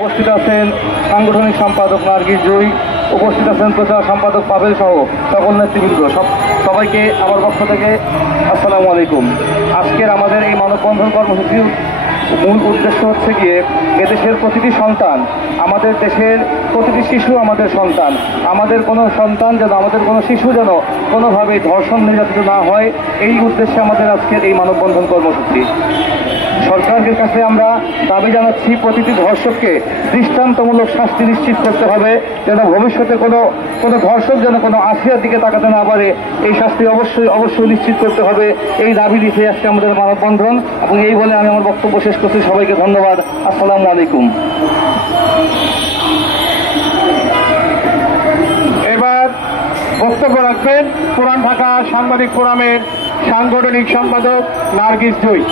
উপস্থিত আছেন সাংগঠনিক সম্পাদক নার্গিস জুঁই, উপস্থিত আছেন প্রচার সম্পাদক পাবেল সহ সকল নেতৃবৃন্দ। সবাইকে আমার পক্ষ থেকে আসসালামু আলাইকুম। আজকের আমাদের এই মানববন্ধন কর্মসূচির মূল উদ্দেশ্য হচ্ছে গিয়ে এদেশের প্রতিটি সন্তান, আমাদের দেশের প্রতিটি শিশু আমাদের সন্তান, আমাদের কোনো সন্তান যেন, আমাদের কোনো শিশু যেন কোনোভাবেই ধর্ষণ নির্যাতিত না হয়, এই উদ্দেশ্যে আমাদের আজকের এই মানববন্ধন কর্মসূচি। সরকারের কাছে আমরা দাবি জানাচ্ছি, প্রতিটি ধর্ষককে দৃষ্টান্তমূলক শাস্তি নিশ্চিত করতে হবে, যেন ভবিষ্যতে কোনো ধর্ষক যেন কোনো আসিয়ার দিকে তাকাতে না পারে। এই শাস্তি অবশ্যই নিশ্চিত করতে হবে। এই দাবি দিতে আজকে আমাদের মানববন্ধন, এবং এই বলে আমি আমার বক্তব্য শেষ করছি। সবাইকে ধন্যবাদ। আসসালামু আলাইকুম। এবার বক্তব্য রাখবেন পুরান ঢাকা সাংবাদিক ফোরামের সাংগঠনিক সম্পাদক নার্গিস জুঁই।